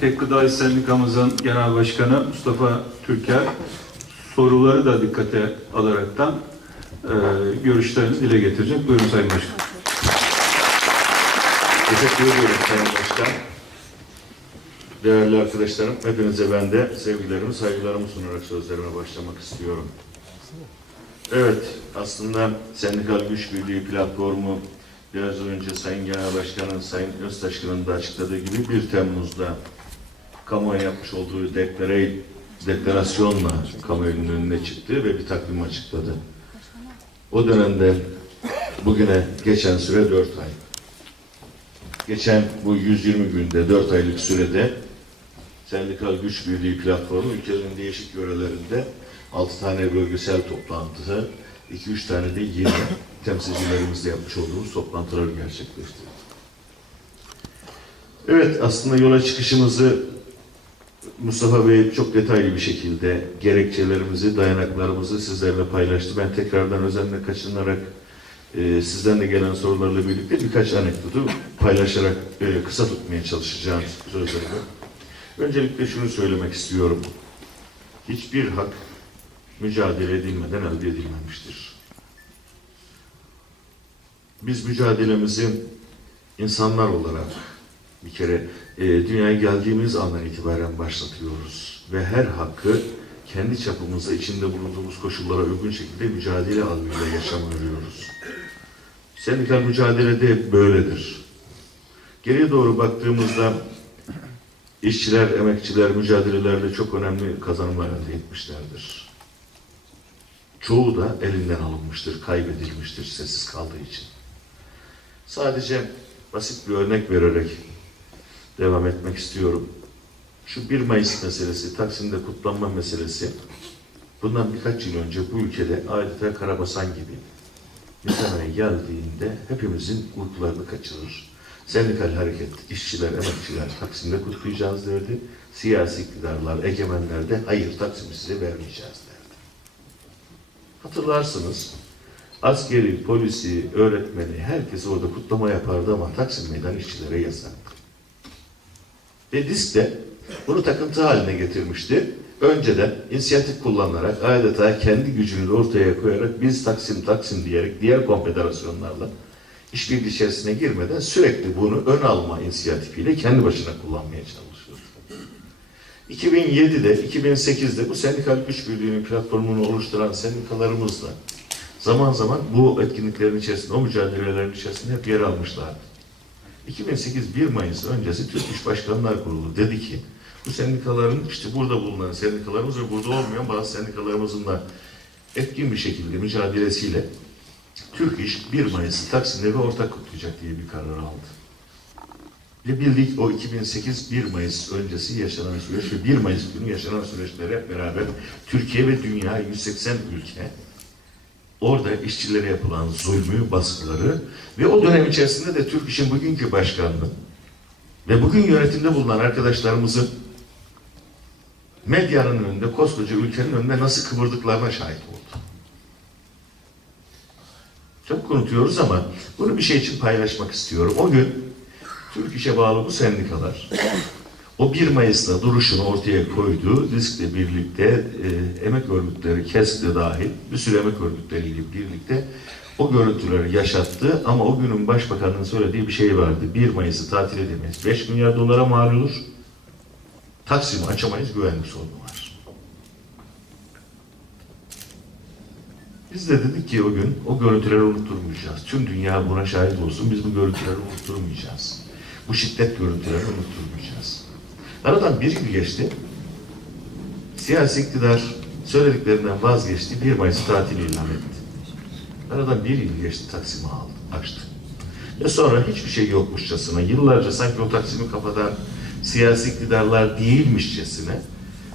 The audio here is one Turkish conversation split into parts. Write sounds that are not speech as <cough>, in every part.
Tek Gıda Sendikamızın Genel Başkanı Mustafa Türker soruları da dikkate alaraktan e, görüşlerini dile getirecek. Buyurun Sayın Başkan. Teşekkür ediyorum Sayın Başkan. Değerli arkadaşlarım, hepinize ben de sevgilerimi, saygılarımı sunarak sözlerime başlamak istiyorum. Evet, aslında Sendikal Güç Birliği platformu biraz önce Sayın Genel Başkan'ın, Sayın Öztaşkın'ın da açıkladığı gibi 1 Temmuz'da kamuoyu yapmış olduğu deklare, deklarasyonla kamuoyunun önüne çıktı ve bir takvim açıkladı. O dönemde bugüne geçen süre 4 ay. Geçen bu 120 günde, 4 aylık sürede Sendikal Güç Birliği platformu ülkenin değişik yörelerinde 6 tane bölgesel toplantısı, 2-3 tane de yeni temsilcilerimizle yapmış olduğumuz toplantıları gerçekleştirdi. Evet, aslında yola çıkışımızı Mustafa Bey çok detaylı bir şekilde gerekçelerimizi, dayanaklarımızı sizlerle paylaştı. Ben tekrardan özenle kaçınarak e, sizden de gelen sorularla birlikte birkaç anekdotu paylaşarak e, kısa tutmaya çalışacağım sözlerimi. Öncelikle şunu söylemek istiyorum. Hiçbir hak mücadele edilmeden elde edilmemiştir. Biz mücadelemizi insanlar olarak bir kere e, dünyaya geldiğimiz andan itibaren başlatıyoruz ve her hakkı kendi çapımızda içinde bulunduğumuz koşullara uygun şekilde mücadele adıyla yaşam örüyoruz. Sendikal mücadele de böyledir. Geriye doğru baktığımızda işçiler, emekçiler mücadelelerde çok önemli kazanımlar elde etmişlerdir. Çoğu da elinden alınmıştır, kaybedilmiştir sessiz kaldığı için. Sadece basit bir örnek vererek devam etmek istiyorum. Şu 1 Mayıs meselesi, Taksim'de kutlanma meselesi, bundan birkaç yıl önce bu ülkede adeta karabasan gibi Nisan'a geldiğinde hepimizin uykularını kaçırır. Sendikal hareket, işçiler, emekçiler Taksim'de kutlayacağız derdi. Siyasi iktidarlar, egemenler de hayır Taksim'i size vermeyeceğiz derdi. Hatırlarsınız askeri, polisi, öğretmeni, herkes orada kutlama yapardı ama Taksim Meydan işçilere yasaktı. Ve DİSK de bunu takıntı haline getirmişti. Önceden inisiyatif kullanarak adeta kendi gücünü ortaya koyarak biz Taksim Taksim diyerek diğer konfederasyonlarla işbirliği içerisine girmeden sürekli bunu ön alma inisiyatifiyle kendi başına kullanmaya çalışıyordu. 2007'de, 2008'de bu sendikal güç birliğinin platformunu oluşturan sendikalarımızla zaman zaman bu etkinliklerin içerisinde, o mücadelelerin içerisinde hep yer almışlardı. 2008 1 Mayıs öncesi Türk İş Başkanlar Kurulu dedi ki bu sendikaların işte burada bulunan sendikalarımız ve burada olmayan bazı sendikalarımızın da etkin bir şekilde mücadelesiyle Türk İş 1 Mayıs'ı Taksim'de ve ortak kutlayacak diye bir karar aldı. Ve bildik o 2008 1 Mayıs öncesi yaşanan süreç ve 1 Mayıs günü yaşanan süreçleri hep beraber Türkiye ve dünya 180 ülke orada işçilere yapılan zulmü, baskıları ve o dönem içerisinde de Türk İş'in bugünkü başkanlığı ve bugün yönetimde bulunan arkadaşlarımızın medyanın önünde, koskoca ülkenin önünde nasıl kıvırdıklarına şahit oldu. Çok unutuyoruz ama bunu bir şey için paylaşmak istiyorum. O gün Türk İş'e bağlı bu sendikalar o 1 Mayıs'ta duruşunu ortaya koydu. Disk'le birlikte e, emek örgütleri, KESK de dahil bir sürü emek örgütleriyle birlikte o görüntüleri yaşattı ama o günün başbakanının söylediği bir şey vardı. 1 Mayıs'ı tatil edemeyiz. 5 milyar dolara mal olur. Taksim'i açamayız güvenlik sorunu var. Biz de dedik ki o gün o görüntüleri unutturmayacağız. Tüm dünya buna şahit olsun. Biz bu görüntüleri unutturmayacağız. Bu şiddet görüntülerini unutturmayacağız. Aradan bir yıl geçti. Siyasi iktidar söylediklerinden vazgeçti. 1 Mayıs tatil ilan etti. Aradan bir yıl geçti Taksim'i aldı, açtı. Ve sonra hiçbir şey yokmuşçasına, yıllarca sanki o Taksim'i kapatan siyasi iktidarlar değilmişçesine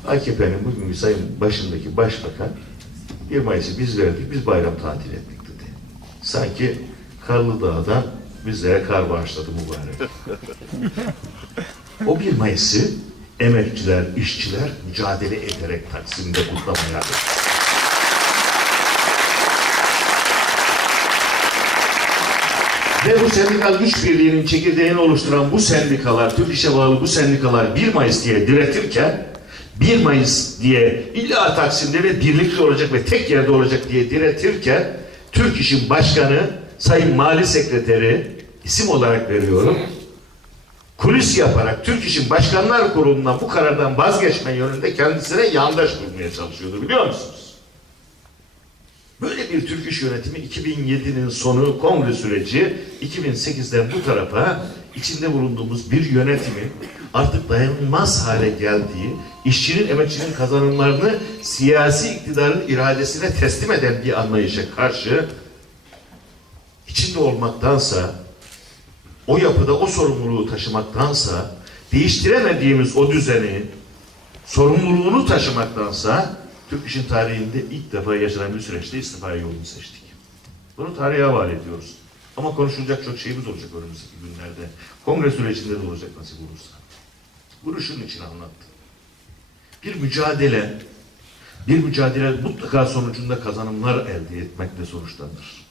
AKP'nin bugünkü sayın başındaki başbakan 1 Mayıs'ı biz verdik, biz bayram tatil ettik dedi. Sanki Karlıdağ'dan bizlere kar bağışladı mübarek. <laughs> O 1 Mayıs'ı emekçiler, işçiler mücadele ederek Taksim'de kutlamaya Ve bu sendikal güç birliğinin çekirdeğini oluşturan bu sendikalar, Türk İş'e bağlı bu sendikalar 1 Mayıs diye diretirken 1 Mayıs diye illa Taksim'de ve birlikte olacak ve tek yerde olacak diye diretirken Türk İş'in başkanı Sayın Mali Sekreteri isim olarak veriyorum kulis yaparak Türk İş'in Başkanlar Kurulu'ndan bu karardan vazgeçme yönünde kendisine yandaş bulmaya çalışıyordu biliyor musunuz? Böyle bir Türk İş yönetimi 2007'nin sonu kongre süreci 2008'den bu tarafa içinde bulunduğumuz bir yönetimin artık dayanılmaz hale geldiği, işçinin, emekçinin kazanımlarını siyasi iktidarın iradesine teslim eden bir anlayışa karşı içinde olmaktansa, o yapıda o sorumluluğu taşımaktansa, değiştiremediğimiz o düzeni, sorumluluğunu taşımaktansa Türk İş'in tarihinde ilk defa yaşanan bir süreçte istifa yolunu seçtik. Bunu tarihe havale ediyoruz. Ama konuşulacak çok şeyimiz olacak önümüzdeki günlerde. Kongre sürecinde de olacak nasip olursa. Bunu şunun için anlattım. Bir mücadele, bir mücadele mutlaka sonucunda kazanımlar elde etmekle sonuçlanır.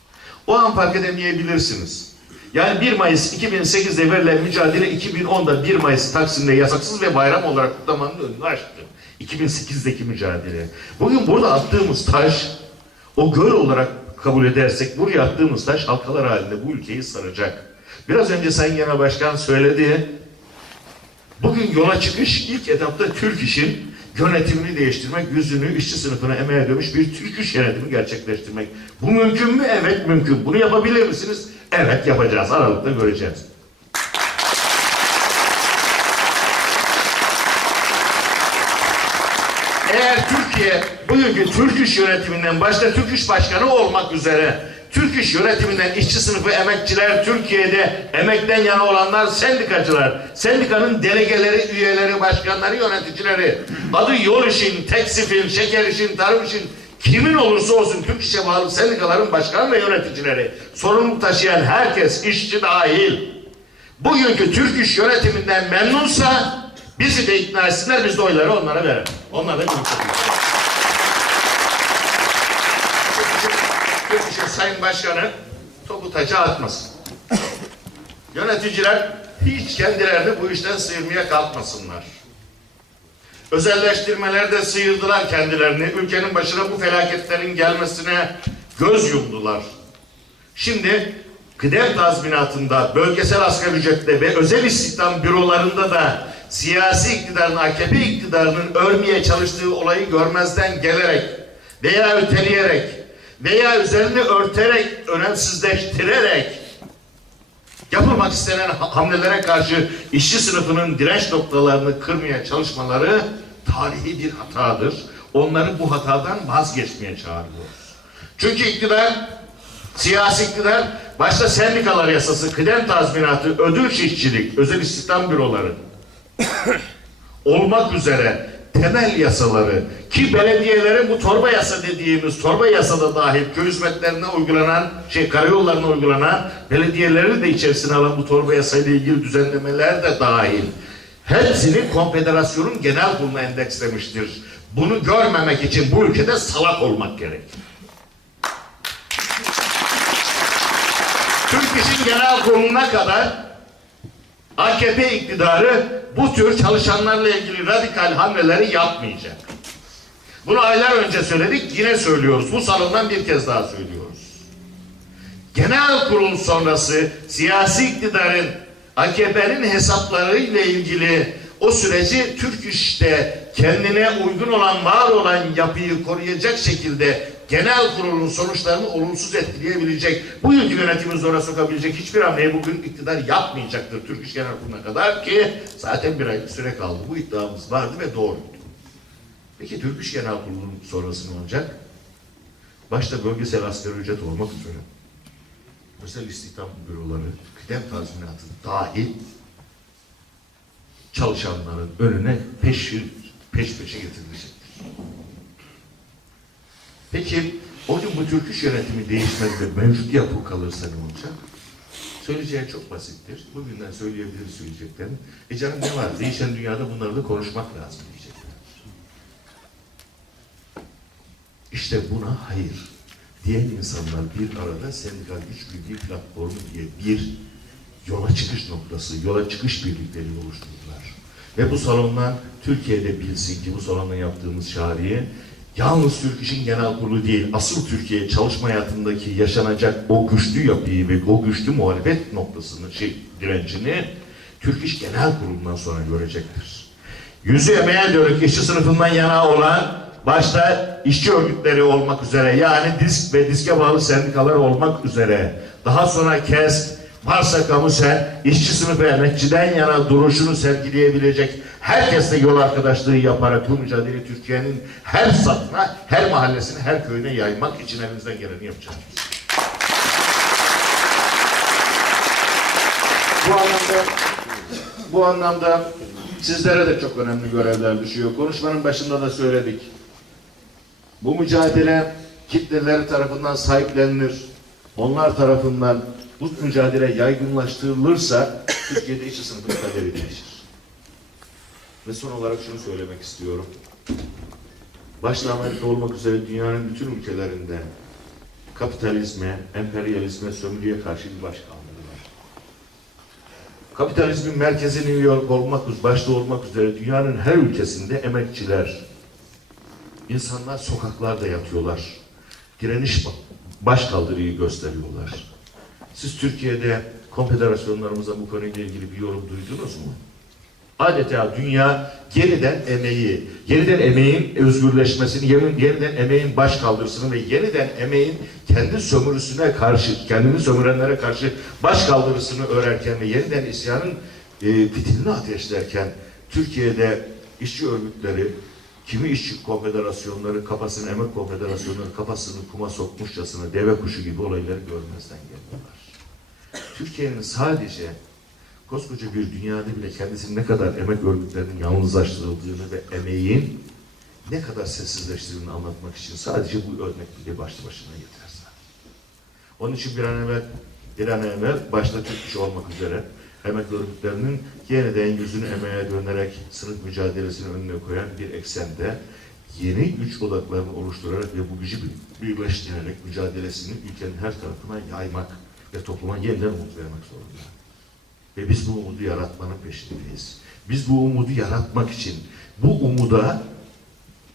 O an fark edemeyebilirsiniz. Yani 1 Mayıs 2008'de verilen mücadele 2010'da 1 Mayıs Taksim'de yasaksız ve bayram olarak kutlamanın önünü açtı. 2008'deki mücadele. Bugün burada attığımız taş, o göl olarak kabul edersek buraya attığımız taş halkalar halinde bu ülkeyi saracak. Biraz önce Sayın Genel Başkan söyledi. Bugün yola çıkış ilk etapta Türk İş'in yönetimini değiştirmek, yüzünü işçi sınıfına emeğe dönmüş bir Türk İş yönetimi gerçekleştirmek. Bu mümkün mü? Evet mümkün. Bunu yapabilir misiniz? Evet yapacağız. Aralıkta göreceğiz. Eğer Türkiye bugünkü Türk İş yönetiminden başta Türk İş Başkanı olmak üzere Türk İş yönetiminden işçi sınıfı emekçiler Türkiye'de emekten yana olanlar sendikacılar, sendikanın delegeleri, üyeleri, başkanları, yöneticileri, adı yol işin, teksifin, şeker işin, tarım işin, kimin olursa olsun Türk İş'e bağlı sendikaların başkan ve yöneticileri, sorumluluk taşıyan herkes, işçi dahil, bugünkü Türk İş yönetiminden memnunsa bizi de ikna etsinler, biz de oyları onlara verelim. Onlarla birlikte Türk İş'in Sayın Başkanı topu taça atmasın. Yöneticiler hiç kendilerini bu işten sıyırmaya kalkmasınlar. Özelleştirmelerde sıyırdılar kendilerini. Ülkenin başına bu felaketlerin gelmesine göz yumdular. Şimdi kıdem tazminatında, bölgesel asgari ücrette ve özel istihdam bürolarında da siyasi iktidarın, AKP iktidarının örmeye çalıştığı olayı görmezden gelerek veya öteleyerek veya üzerini örterek, önemsizleştirerek yapılmak istenen ha- hamlelere karşı işçi sınıfının direnç noktalarını kırmaya çalışmaları tarihi bir hatadır. Onları bu hatadan vazgeçmeye çağırıyoruz. Çünkü iktidar, siyasi iktidar, başta sendikalar yasası, kıdem tazminatı, ödül işçilik, özel istihdam büroları <coughs> olmak üzere temel yasaları ki belediyelerin bu torba yasa dediğimiz torba yasada dahil köy hizmetlerine uygulanan şey karayollarına uygulanan belediyeleri de içerisine alan bu torba yasayla ilgili düzenlemeler de dahil. Hepsini konfederasyonun genel kuruluna endekslemiştir. Bunu görmemek için bu ülkede salak olmak gerek. Türk İş'in genel kuruluna kadar AKP iktidarı bu tür çalışanlarla ilgili radikal hamleleri yapmayacak. Bunu aylar önce söyledik, yine söylüyoruz. Bu salondan bir kez daha söylüyoruz. Genel kurul sonrası siyasi iktidarın AKP'nin hesaplarıyla ilgili o süreci Türk İş'te kendine uygun olan, var olan yapıyı koruyacak şekilde genel kurulun sonuçlarını olumsuz etkileyebilecek, bu yılki yönetimi zora sokabilecek hiçbir hamleyi bugün iktidar yapmayacaktır Türk İş Genel Kurulu'na kadar ki zaten bir aylık süre kaldı. Bu iddiamız vardı ve doğruydu. Peki Türk İş Genel Kurulu'nun sonrası ne olacak? Başta bölgesel asgari ücret olmak üzere özel istihdam büroları, kıdem tazminatı dahil çalışanların önüne peş, peş peşe getirilecektir. Peki gün bu Türk İş yönetimi değişmez ve mevcut yapı kalırsa ne olacak? Söyleyeceği çok basittir. Bugünden söyleyebiliriz söyleyeceklerini. E canım ne var? Değişen dünyada bunları da konuşmak lazım diyecekler. İşte buna hayır. diğer insanlar bir arada sendikal güç birliği platformu diye bir yola çıkış noktası, yola çıkış birlikleri oluşturdular. Ve bu salondan Türkiye'de bilsin ki bu salondan yaptığımız çağrıyı yalnız Türk İş'in genel kurulu değil, asıl Türkiye çalışma hayatındaki yaşanacak o güçlü yapıyı ve o güçlü muhalefet noktasını, şey, direncini Türk İş Genel Kurulu'ndan sonra görecektir. Yüzü emeğe dönük işçi sınıfından yana olan başta işçi örgütleri olmak üzere yani disk ve diske bağlı sendikalar olmak üzere daha sonra KES, varsa kamu sen işçi sınıfı emekçiden yana duruşunu sergileyebilecek herkesle yol arkadaşlığı yaparak bu mücadeleyi Türkiye'nin her satına, her mahallesine, her köyüne yaymak için elimizden geleni yapacağız. Bu anlamda bu anlamda sizlere de çok önemli görevler düşüyor. Konuşmanın başında da söyledik. Bu mücadele kitleleri tarafından sahiplenilir. Onlar tarafından bu mücadele yaygınlaştırılırsa Türkiye'de işçi sınıfının kaderi değişir. Ve son olarak şunu söylemek istiyorum. Başta Amerika olmak üzere dünyanın bütün ülkelerinde kapitalizme, emperyalizme, sömürüye karşı bir başkanlığı var. Kapitalizmin merkezi New York olmak, başta olmak üzere dünyanın her ülkesinde emekçiler, insanlar sokaklarda yatıyorlar. Direniş baş kaldırıyı gösteriyorlar. Siz Türkiye'de konfederasyonlarımıza bu konuyla ilgili bir yorum duydunuz mu? Adeta dünya yeniden emeği, yeniden emeğin özgürleşmesini, yeniden, emeğin baş kaldırsını ve yeniden emeğin kendi sömürüsüne karşı, kendini sömürenlere karşı baş kaldırısını örerken ve yeniden isyanın e, fitilini ateşlerken Türkiye'de işçi örgütleri, kimi işçi konfederasyonları kafasını, emek konfederasyonları kafasını kuma sokmuşçasına deve kuşu gibi olayları görmezden geliyorlar. Türkiye'nin sadece koskoca bir dünyada bile kendisinin ne kadar emek örgütlerinin yalnızlaştırıldığını ve emeğin ne kadar sessizleştirildiğini anlatmak için sadece bu örnek bile başlı başına yeter zaten. Onun için bir an evvel, bir an evvel başta Türk İş olmak üzere emek örgütlerinin yeniden yüzünü emeğe dönerek sınıf mücadelesini önüne koyan bir eksende yeni güç odaklarını oluşturarak ve bu gücü bir- birleştirerek mücadelesini ülkenin her tarafına yaymak ve topluma yeniden umut vermek zorunda. Ve biz bu umudu yaratmanın peşindeyiz. Biz bu umudu yaratmak için, bu umuda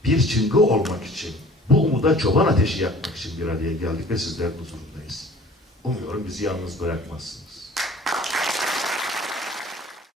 bir çıngı olmak için, bu umuda çoban ateşi yakmak için bir araya geldik ve sizlerin huzurundayız. Umuyorum bizi yalnız bırakmazsınız.